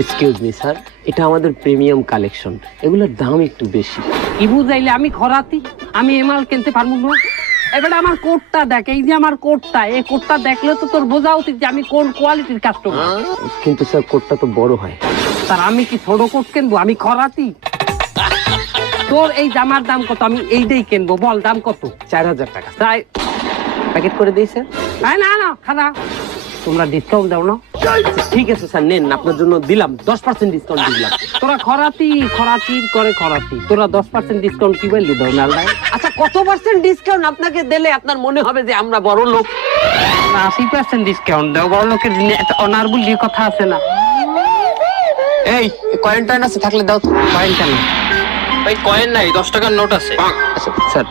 Excuse me sir, এটা আমাদের premium collection, এগুলোর দাম একটু বেশি। কি বুঝাইলে আমি খরাতি, আমি এমাল কিনতে পারবো না? এবারে আমার কোটটা দেখ, এই যে আমার কোটটা, এই কোটটা দেখলে তো তোর বোঝা উচিত যে আমি কোন কোয়ালিটির কাস্টমার। কিন্তু স্যার কোটটা তো বড় হয়। তার আমি কি ছোট কোট কিনবো? আমি খরাতি। তোর এই জামার দাম কত? আমি এইটাই কিনবো, বল দাম কত? 4000 টাকা তাই প্যাকেট করে দিয়েছে। না না খারাপ, তোমরা ডিসকাউন্ট দাও না? ঠিক আছে স্যার, নেন, আপনার জন্য দিলাম 10% ডিসকাউন্ট দিলাম। তোরা খরাতি করে খরাতি, তোরা 10% ডিসকাউন্ট কি বললি দাও না? আচ্ছা, কত পার্সেন্ট ডিসকাউন্ট আপনাকে দিলে আপনার মনে হবে যে আমরা বড় লোক? 80% ডিসকাউন্ট দাও, বড় লোকের দিনে একটা অনারবুল কথা আছে না? এই কয়েন টয়েন আছে থাকলে দাও। কয়েন কেন? ভাই কয়েন নাই, 10 টাকার নোট আছে। আচ্ছা স্যার,